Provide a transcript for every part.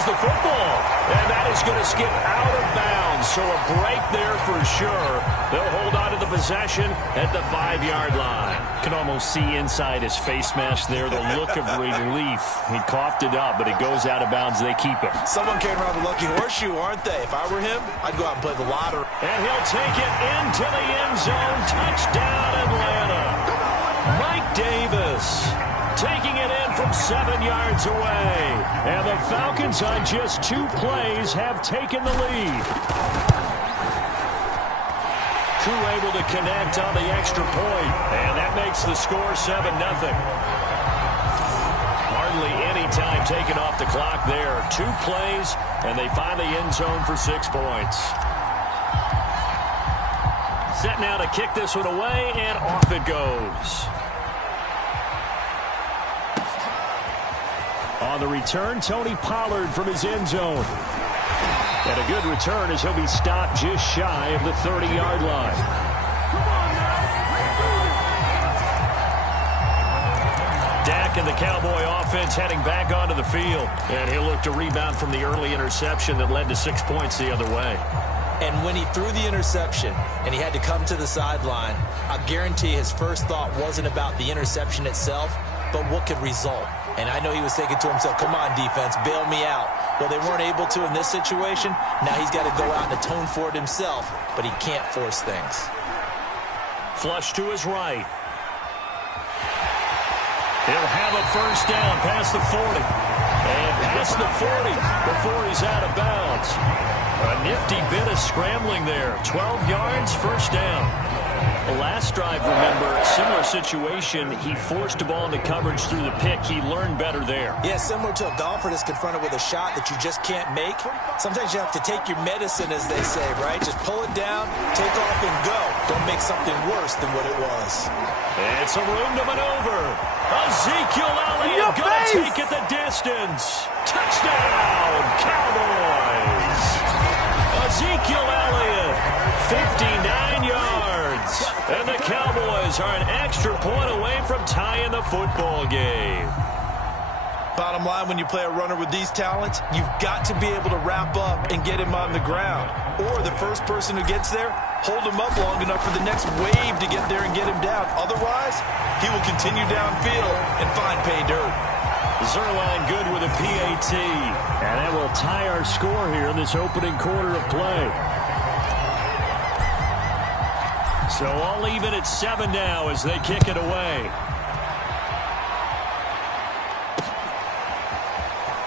catches the football. And that is going to skip out of bounds. So a break there for sure. They'll hold on to the possession at the 5-yard line. Can almost see inside his face mask there, the look of relief. He coughed it up, but it goes out of bounds. They keep it. Someone came around the lucky horseshoe, aren't they? If I were him, I'd go out and play the lottery. And he'll take it into the end zone. Touchdown, Atlanta. Mike Davis taking it in from 7 yards away. And the Falcons on just 2 plays have taken the lead. Crew able to connect on the extra point. And that makes the score 7-0. Hardly any time taken off the clock there. 2 plays, and they find the end zone for 6 points. Set now to kick this one away, and off it goes. On the return, Tony Pollard from his end zone. And a good return as he'll be stopped just shy of the 30-yard line. Dak and the Cowboy offense heading back onto the field. And he'll look to rebound from the early interception that led to 6 points the other way. And when he threw the interception and he had to come to the sideline, I guarantee his first thought wasn't about the interception itself, but what could result. And I know he was thinking to himself, come on, defense, bail me out. Well, they weren't able to in this situation. Now he's got to go out and atone for it himself, but he can't force things. Flush to his right. He'll have a first down past the 40. And past the 40 before he's out of bounds. A nifty bit of scrambling there. 12 yards, first down. The last drive, remember, similar situation. He forced a ball into coverage through the pick. He learned better there. Yeah, similar to a golfer that's confronted with a shot that you just can't make. Sometimes you have to take your medicine, as they say, right? Just pull it down, take off, and go. Don't make something worse than what it was. It's a room to maneuver. Ezekiel Elliott going to take it the distance. Touchdown, Cowboys. Ezekiel Elliott, 59 yards. And the Cowboys are an extra point away from tying the football game. Bottom line, when you play a runner with these talents, you've got to be able to wrap up and get him on the ground. Or the first person who gets there, hold him up long enough for the next wave to get there and get him down. Otherwise, he will continue downfield and find pay dirt. Zerline good with a PAT. And that will tie our score here in this opening quarter of play. So all even at 7 now as they kick it away.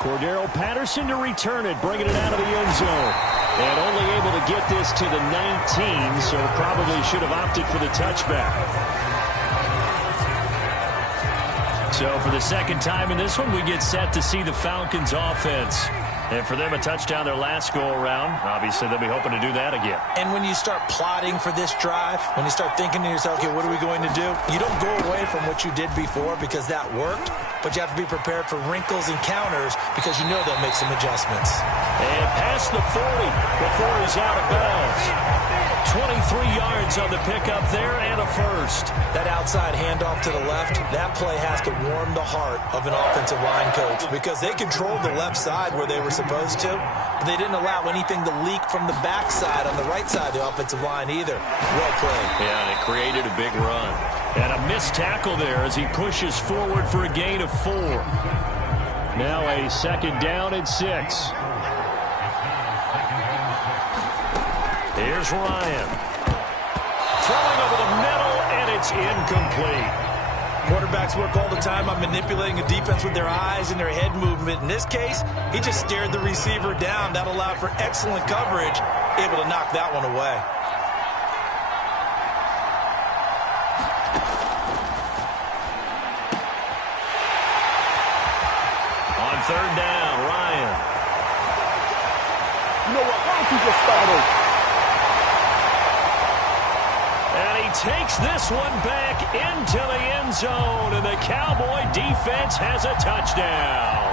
Cordero Patterson to return it, bringing it out of the end zone. And only able to get this to the 19, so probably should have opted for the touchback. So for the second time in this one, we get set to see the Falcons offense. And for them, a touchdown their last go-around. Obviously, they'll be hoping to do that again. And when you start plotting for this drive, when you start thinking to yourself, okay, what are we going to do? You don't go away from what you did before because that worked, but you have to be prepared for wrinkles and counters because you know they'll make some adjustments. And past the 40 before he's out of bounds. 23 yards on the pickup there and a first. That outside handoff to the left, that play has to warm the heart of an offensive line coach because they controlled the left side where they were supposed to, but they didn't allow anything to leak from the backside on the right side of the offensive line either. Well played. Yeah, and it created a big run. And a missed tackle there as he pushes forward for a gain of 4. Now a second down and 6. Here's Ryan. Throwing over the middle, and it's incomplete. Quarterbacks work all the time on manipulating a defense with their eyes and their head movement. In this case, he just stared the receiver down. That allowed for excellent coverage, able to knock that one away. On third down, Ryan. You know what? Why don't you just start over? And he takes this one back into the end zone, and the Cowboy defense has a touchdown.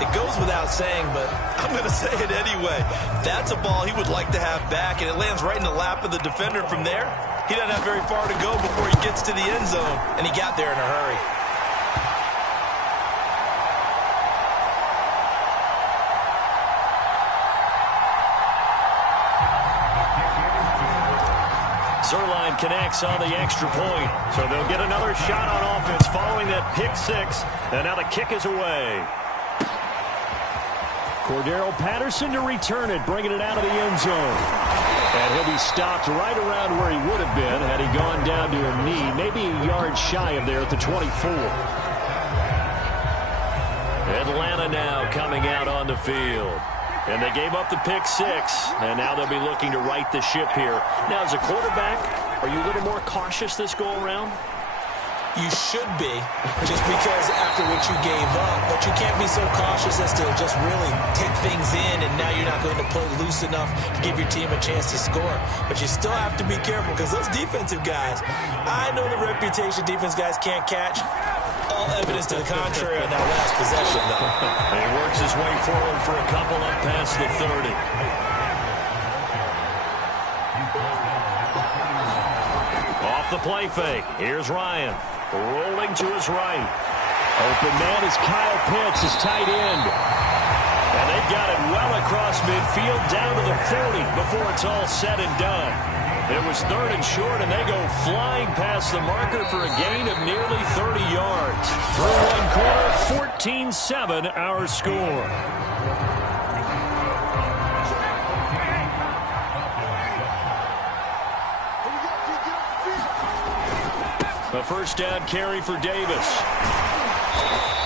It goes without saying, but I'm going to say it anyway. That's a ball he would like to have back, and it lands right in the lap of the defender from there. He doesn't have very far to go before he gets to the end zone, and he got there in a hurry. Zerline connects on the extra point, so they'll get another shot on offense following that pick six, and now the kick is away. Cordero Patterson to return it, bringing it out of the end zone. And he'll be stopped right around where he would have been had he gone down to a knee, maybe a yard shy of there at the 24. Atlanta now coming out on the field. And they gave up the pick six, and now they'll be looking to right the ship here. Now, as a quarterback, are you a little more cautious this go-around? You should be, just because after what you gave up, but you can't be so cautious as to just really take things in, and now you're not going to play loose enough to give your team a chance to score. But you still have to be careful, because those defensive guys, I know the reputation defense guys can't catch. All evidence to the contrary on that last possession, though. And he works his way forward for a couple up past the 30. Off the play fake. Here's Ryan. Rolling to his right. Open man is Kyle Pitts, his tight end. And they've got it well across midfield down to the 40 before it's all said and done. It was third and short, and they go flying past the marker for a gain of nearly 30 yards. Through one quarter, 14-7 our score. A first down carry for Davis.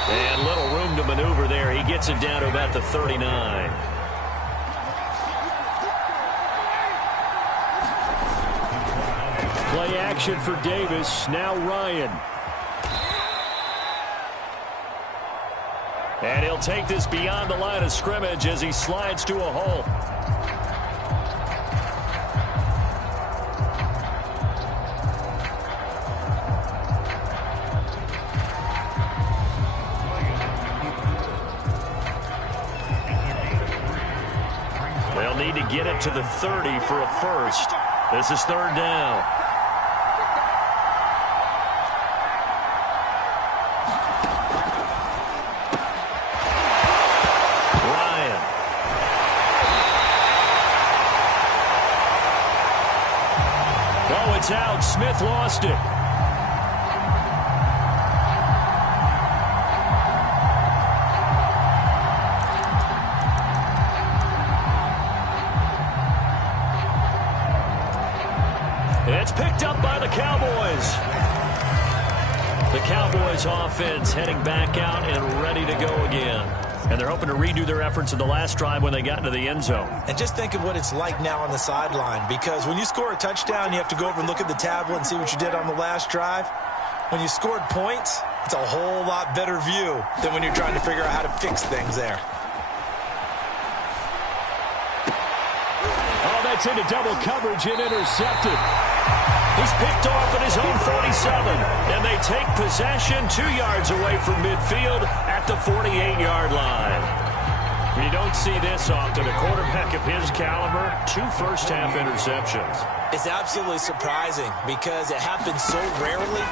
And little room to maneuver there. He gets it down to about the 39. Play action for Davis. Now Ryan. And he'll take this beyond the line of scrimmage as he slides to a hole. They'll need to get it to the 30 for a first. This is third down. Ryan. Oh, it's out. Smith lost it. It's picked up by the Cowboys. The Cowboys offense heading back out and ready to go again. And they're hoping to redo their efforts in the last drive when they got into the end zone. And just think of what it's like now on the sideline, because when you score a touchdown, you have to go over and look at the tablet and see what you did on the last drive. When you scored points, it's a whole lot better view than when you're trying to figure out how to fix things there. Oh, that's into double coverage and intercepted. He's picked off at his own 47, and they take possession 2 yards away from midfield at the 48-yard line. You don't see this often. A quarterback of his caliber, 2 first-half interceptions. It's absolutely surprising because it happens so rarely.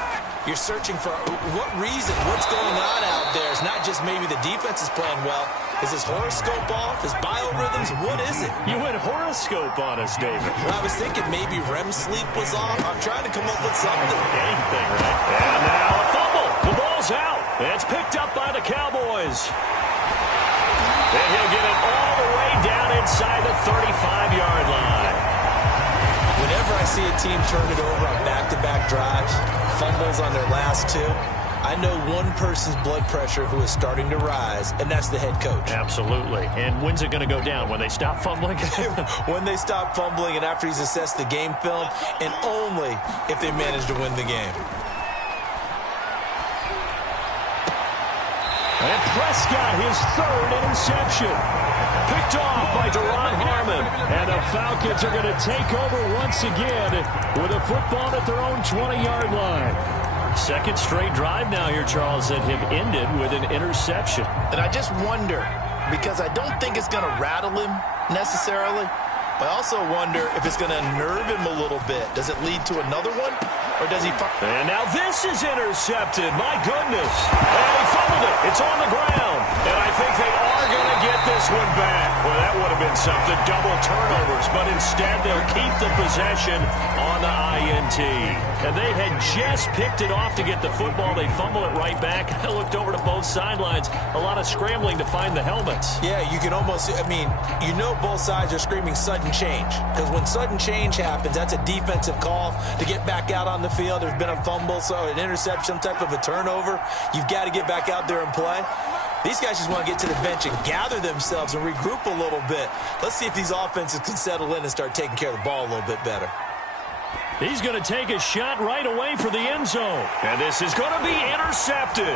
You're searching for what reason, what's going on out there. It's not just maybe the defense is playing well. Is his horoscope off? His biorhythms? What is it? You went horoscope on us, David. Well, I was thinking maybe REM sleep was off. I'm trying to come up with something. Anything, right? And now a fumble. The ball's out. It's picked up by the Cowboys. And he'll get it all the way down inside the 35-yard line. Whenever I see a team turn it over on back-to-back drives, fumbles on their last 2, I know one person's blood pressure who is starting to rise, and that's the head coach. Absolutely. And when's it going to go down? When they stop fumbling? When they stop fumbling and after he's assessed the game film, and only if they manage to win the game. And Prescott, his 3rd interception. Picked off by Deron Harmon. And the Falcons are going to take over once again with a football at their own 20-yard line. Second straight drive now here, Charles, that have ended with an interception. And I just wonder, because I don't think it's going to rattle him necessarily. But I also wonder if it's going to nerve him a little bit. Does it lead to another one? Or does he... And now this is intercepted. My goodness. And he fumbled it. It's on the ground. And I think they are going to get this one back. Well, that would have been something. Double turnovers. But instead, they'll keep the possession on the INT. And they had just picked it off to get the football. They fumble it right back. I looked over to both sidelines. A lot of scrambling to find the helmets. Yeah, you can almost... I mean, you know both sides are screaming sudden change. Because when sudden change happens, that's a defensive call to get back out on the field. There's been a fumble, so an interception, some type of a turnover. You've got to get back out there and play. These guys just want to get to the bench and gather themselves and regroup a little bit. Let's see if these offenses can settle in and start taking care of the ball a little bit better. He's going to take a shot right away for the end zone. And this is going to be intercepted.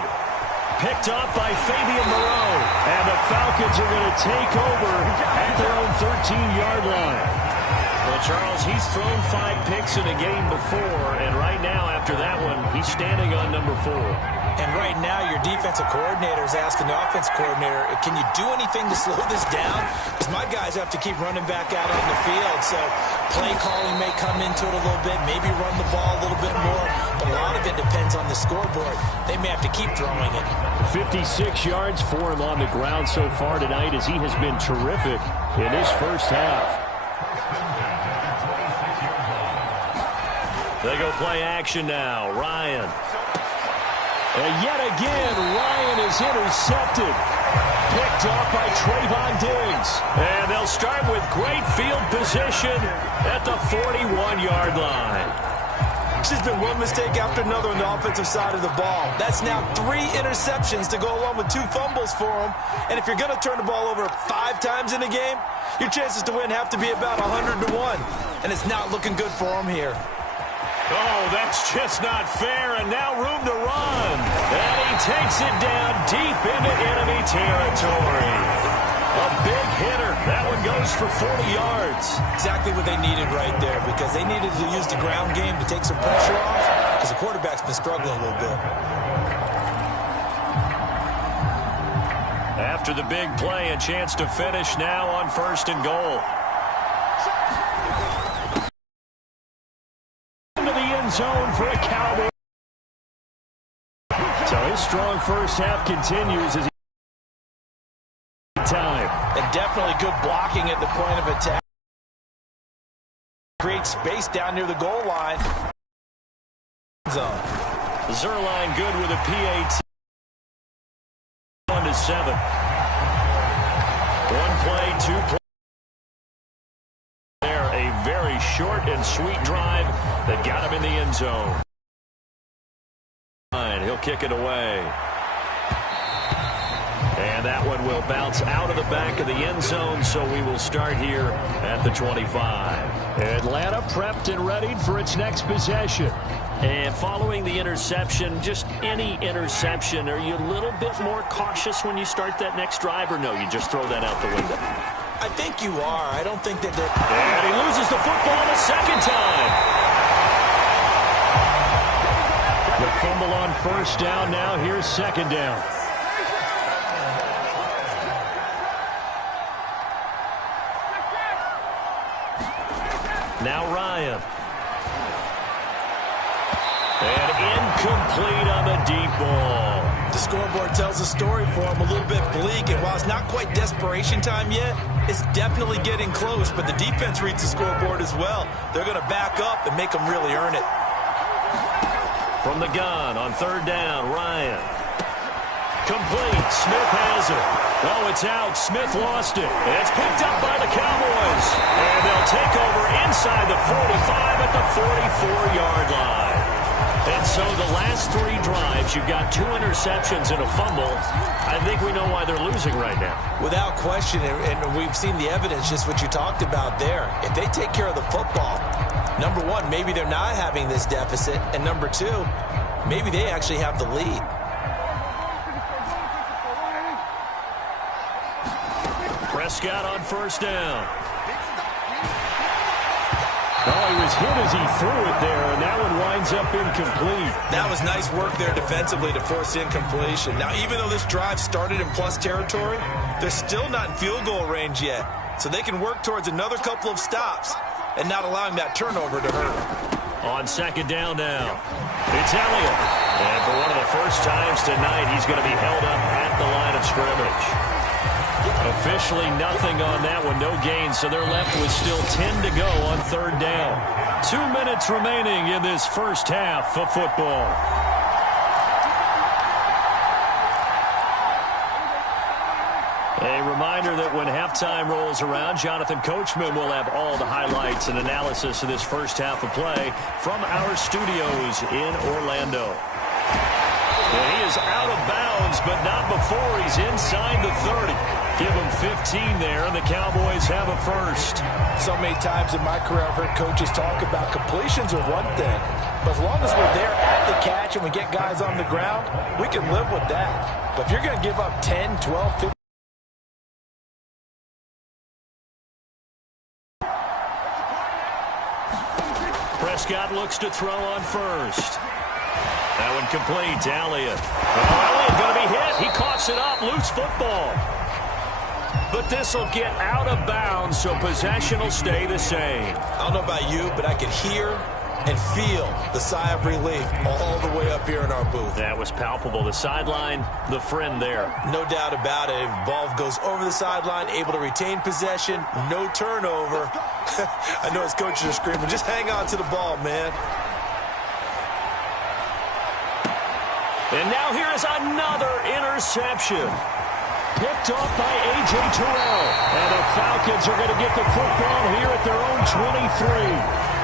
Picked up by Fabian Moreau. And the Falcons are going to take over at their own 13-yard line. Well, Charles, he's thrown 5 picks in a game before, and right now, after that one, he's standing on number 4. And right now, your defensive coordinator is asking the offensive coordinator, can you do anything to slow this down? Because my guys have to keep running back out on the field, so play calling may come into it a little bit, maybe run the ball a little bit more, but a lot of it depends on the scoreboard. They may have to keep throwing it. 56 yards for him on the ground so far tonight, as he has been terrific in his first half. They go play action now. Ryan. And yet again, Ryan is intercepted. Picked off by Trayvon Diggs. And they'll start with great field position at the 41-yard line. It's just been one mistake after another on the offensive side of the ball. That's now 3 interceptions to go along with 2 fumbles for him. And if you're going to turn the ball over 5 times in a game, your chances to win have to be about 100 to 1. And it's not looking good for him here. Oh, that's just not fair, and now room to run. And he takes it down deep into enemy territory. A big hitter. That one goes for 40 yards. Exactly what they needed right there, because they needed to use the ground game to take some pressure off, because the quarterback's been struggling a little bit. After the big play, a chance to finish now on 1st and goal. Zone for a Cowboy. So his strong first half continues as he time. And definitely good blocking at the point of attack. Great space down near the goal line. Zone. Zerline good with a PAT. 1-7. 1 play, 2 play. Very short and sweet drive that got him in the end zone. He'll kick it away. And that one will bounce out of the back of the end zone, so we will start here at the 25. Atlanta prepped and readied for its next possession. And following the interception, just any interception, are you a little bit more cautious when you start that next drive, or no, you just throw that out the window? I think you are. I don't think that they're... And he loses the football the second time. The fumble on 1st down. Now here's 2nd down. Now Ryan. And incomplete on the deep ball. The scoreboard tells a story for him, a little bit bleak, and while it's not quite desperation time yet, it's definitely getting close, but the defense reads the scoreboard as well. They're going to back up and make them really earn it. From the gun on 3rd down, Ryan. Complete. Smith has it. Oh, it's out. Smith lost it. And it's picked up by the Cowboys. And they'll take over inside the 45 at the 44-yard line. And so the last 3 drives, you've got 2 interceptions and a fumble. I think we know why they're losing right now. Without question, and we've seen the evidence, just what you talked about there. If they take care of the football, number 1, maybe they're not having this deficit. And number 2, maybe they actually have the lead. Prescott on 1st down. Oh, he was hit as he threw it there, and that one winds up incomplete. That was nice work there defensively to force incompletion. Now, even though this drive started in plus territory, they're still not in field goal range yet. So they can work towards another couple of stops and not allowing that turnover to hurt. On second down now, it's Elliott. And for one of the first times tonight, he's going to be held up at the line of scrimmage. Officially nothing on that one, no gain, so they're left with still 10 to go on third down. 2 minutes remaining in this first half of football. A reminder that when halftime rolls around, Jonathan Coachman will have all the highlights and analysis of this first half of play from our studios in Orlando. And he is out of bounds, but not before he's inside the 30. Give him 15 there, and the Cowboys have a first. So many times in my career, I've heard coaches talk about completions are one thing. But as long as we're there at the catch and we get guys on the ground, we can live with that. But if you're going to give up 10, 12, 15, Prescott looks to throw on first. That one complete to Elliott. Oh, Elliott going to be hit. He coughs it up. Loose football. But this will get out of bounds, so possession will stay the same. I don't know about you, but I could hear and feel the sigh of relief all the way up here in our booth. That was palpable. The sideline, the friend there. No doubt about it. Ball goes over the sideline, able to retain possession, no turnover. I know his coaches are screaming, just hang on to the ball, man. And now here is another interception. Picked off by A.J. Terrell. And the Falcons are going to get the football here at their own 23.